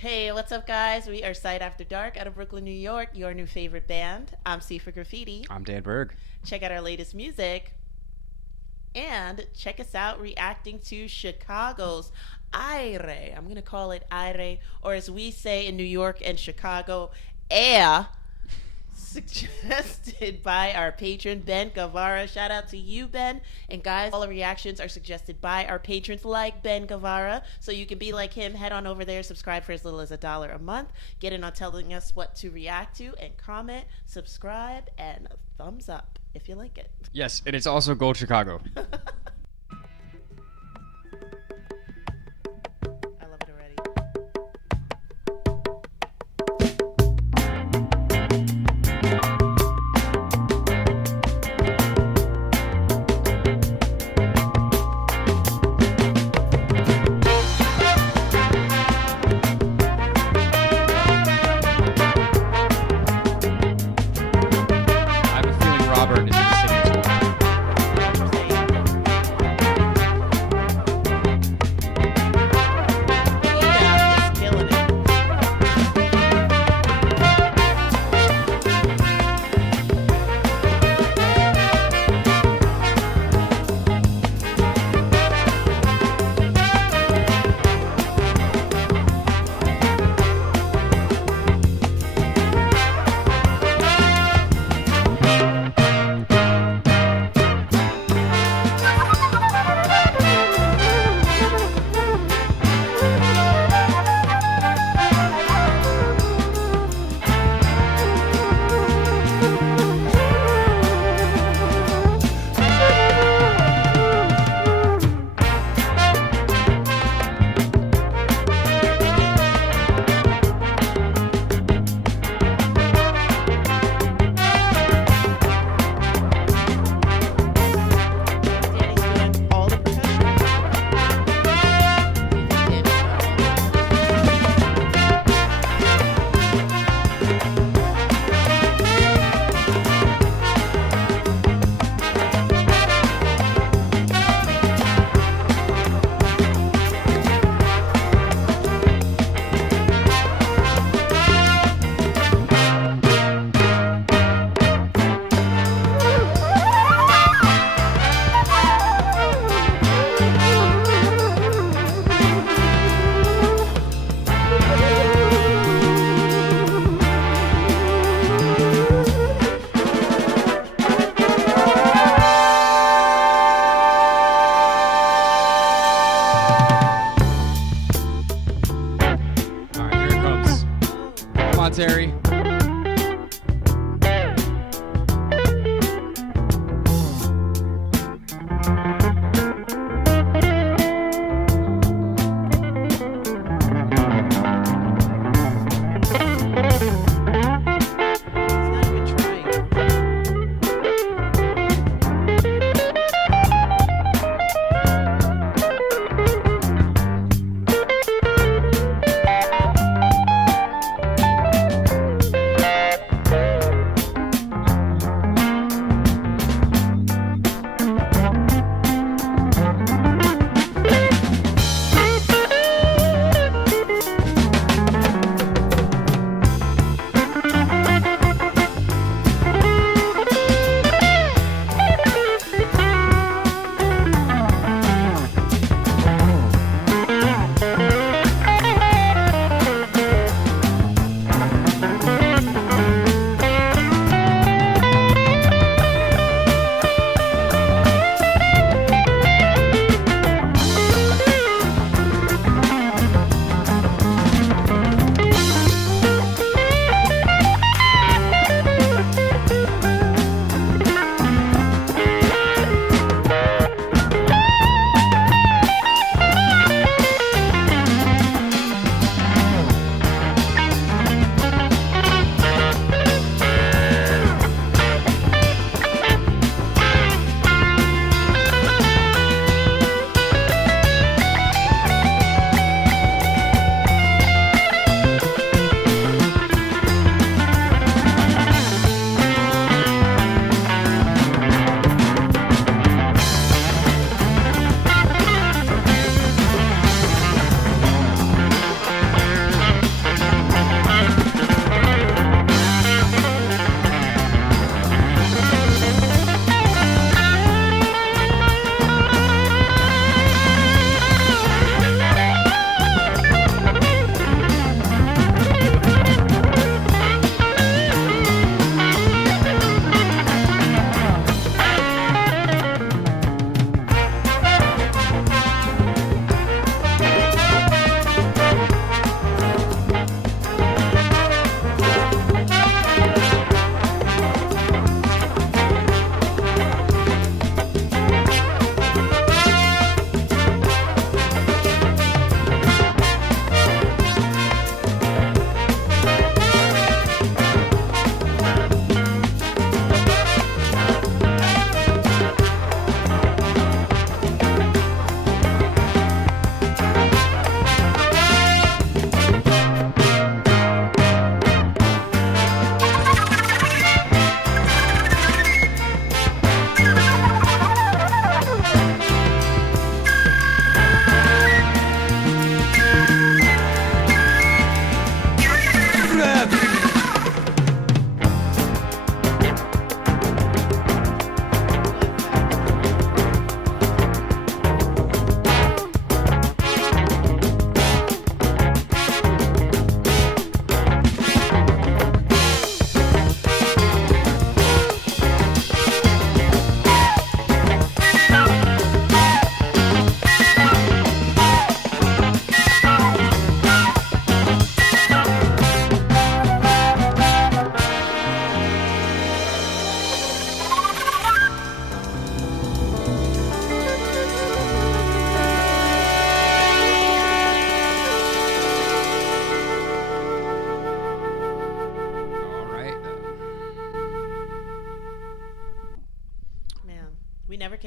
Hey, what's up, guys? We are Sight After Dark out of Brooklyn, New York, your new favorite band. I'm Sifa Graffiti. I'm Dan Berg. Check out our latest music. And check us out reacting to Chicago's Aire. I'm going to call it Aire, or as we say in New York and Chicago, Aire. Suggested by our patron, Ben Guevara. Shout out to you, Ben. And guys, all our reactions are suggested by our patrons like Ben Guevara. So you can be like him. Head on over there, subscribe for as little as $1 a month. Get in on telling us what to react to, and comment, subscribe, and a thumbs up if you like it. Yes, and it's also Gold Chicago. I love it already. I have a feeling Robert is in the city as well. Yeah, he's killing it. Danny's doing all the percussion. All right, here it comes. Come on, Terry. He's not even trying.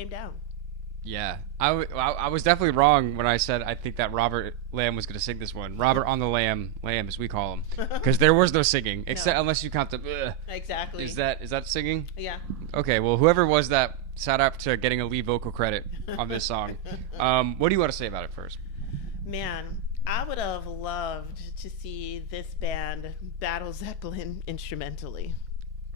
came down. Yeah, I was definitely wrong when I said I think that Robert Lamb was going to sing this one. Robert on the Lamb as we call him, because there was no singing except unless you count the. Exactly. Is that singing? Yeah. Okay, well whoever was that, shout out to getting a lead vocal credit on this song. What do you want to say about it first? Man, I would have loved to see this band battle Zeppelin instrumentally.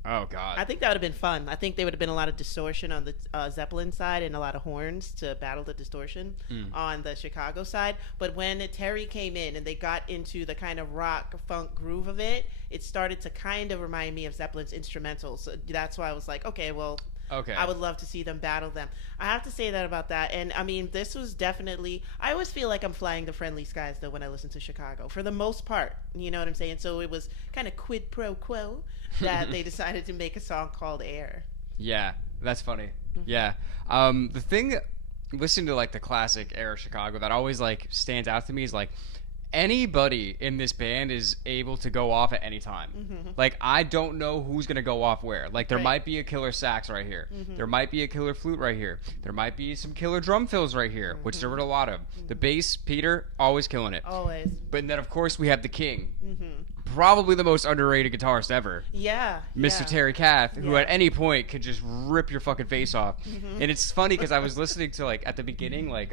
Oh God. I think that would have been fun. I think there would have been a lot of distortion on the Zeppelin side and a lot of horns to battle the distortion on the Chicago side. But when Terry came in and they got into the kind of rock funk groove of it, it started to kind of remind me of Zeppelin's instrumentals. So that's why I was like, okay, well, I would love to see them battle them. I have to say that about that. And I mean, this was definitely, I always feel like I'm flying the friendly skies though when I listen to Chicago for the most part. You know what I'm saying? So it was kind of quid pro quo that they decided to make a song called Aire. Yeah, that's funny. Yeah. The thing, listening to like the classic era Chicago that always like stands out to me is like anybody in this band is able to go off at any time. Like I don't know who's gonna go off where. Like there might be a killer sax right here. There might be a killer flute right here. There might be some killer drum fills right here, which there were a lot of. The bass, Peter, always killing it. Always. But then of course we have the king. Probably the most underrated guitarist ever. Yeah. Mr. Terry Kath, who at any point could just rip your fucking face off. And it's funny because I was listening to like at the beginning, like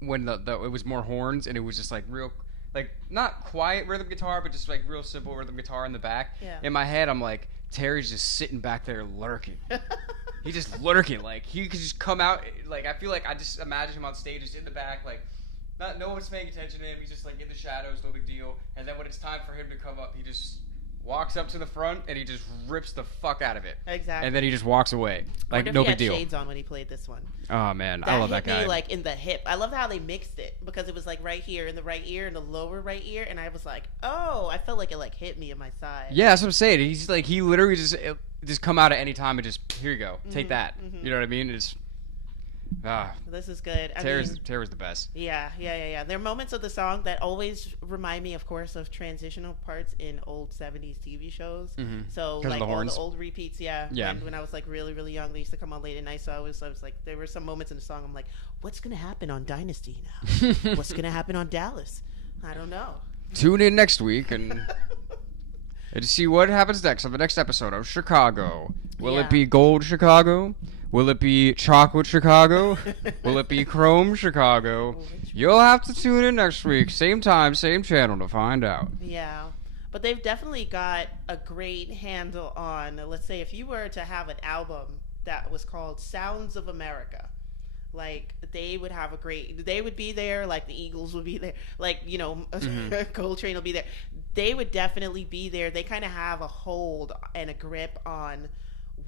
when it was more horns and it was just like real, like not quiet rhythm guitar, but just like real simple rhythm guitar in the back. Yeah. In my head, I'm like, Terry's just sitting back there lurking. He's just lurking. Like he could just come out. Like I feel like I just imagine him on stage, just in the back, like. No one's paying attention to him. He's just like in the shadows, no big deal. And then when it's time for him to come up, he just walks up to the front and he just rips the fuck out of it. Exactly. And then he just walks away, like no big deal. He had deal. shades on when he played this one. Oh man, I love that guy. Hit me like in the hip. I love how they mixed it because it was like right here in the right ear and the lower right ear, and I was like, oh, I felt like it like hit me in my side. Yeah, that's what I'm saying. He's like he literally just come out at any time and just here you go, take that. You know what I mean? It's. This is good. Terry's the best. Yeah. There are moments of the song that always remind me, of course, of transitional parts in old 70s TV shows. So like all the old repeats, when I was like really, really young, they used to come on late at night. So I was like, there were some moments in the song I'm like, what's gonna happen on Dynasty now? What's gonna happen on Dallas? I don't know. Tune in next week and see what happens next on the next episode of Chicago. Will it be Gold Chicago? Will it be Chocolate Chicago? Will it be Chrome Chicago? You'll have to tune in next week. Same time, same channel to find out. Yeah. But they've definitely got a great handle on, let's say, if you were to have an album that was called Sounds of America, like they would have they would be there, like the Eagles would be there, like, you know, Coltrane will be there. They would definitely be there. They kind of have a hold and a grip on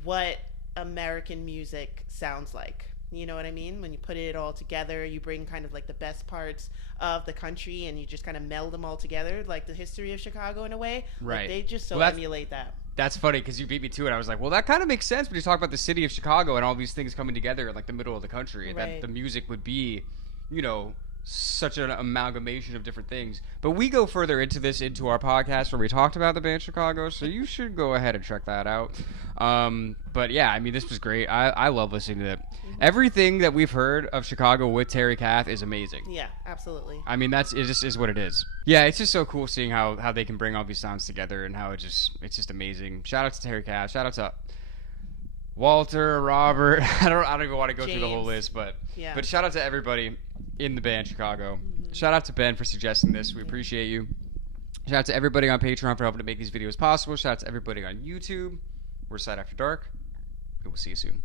what American music sounds like. You know what I mean? When you put it all together, you bring kind of like the best parts of the country and you just kind of meld them all together, like the history of Chicago in a way. Right. Like they just emulate that. That's funny because you beat me to it. I was like, well, that kind of makes sense when you talk about the city of Chicago and all these things coming together in like the middle of the country. Right. That the music would be, you know, such an amalgamation of different things. But we go further into our podcast where we talked about the band Chicago, so you should go ahead and check that out. But yeah, I mean, this was great. I love listening to it. Everything that we've heard of Chicago with Terry Kath is amazing. Yeah, absolutely. I mean, it just is what it is. Yeah, it's just so cool seeing how they can bring all these sounds together and how it's just amazing. Shout out to Terry Kath. Shout out to Walter, Robert. I don't even want to go through the whole list, but shout out to everybody in the band Chicago. Shout out to Ben for suggesting this. We appreciate you. Shout out to everybody on Patreon for helping to make these videos possible. Shout out to everybody on YouTube. We're S.A.D After Dark. We will see you soon.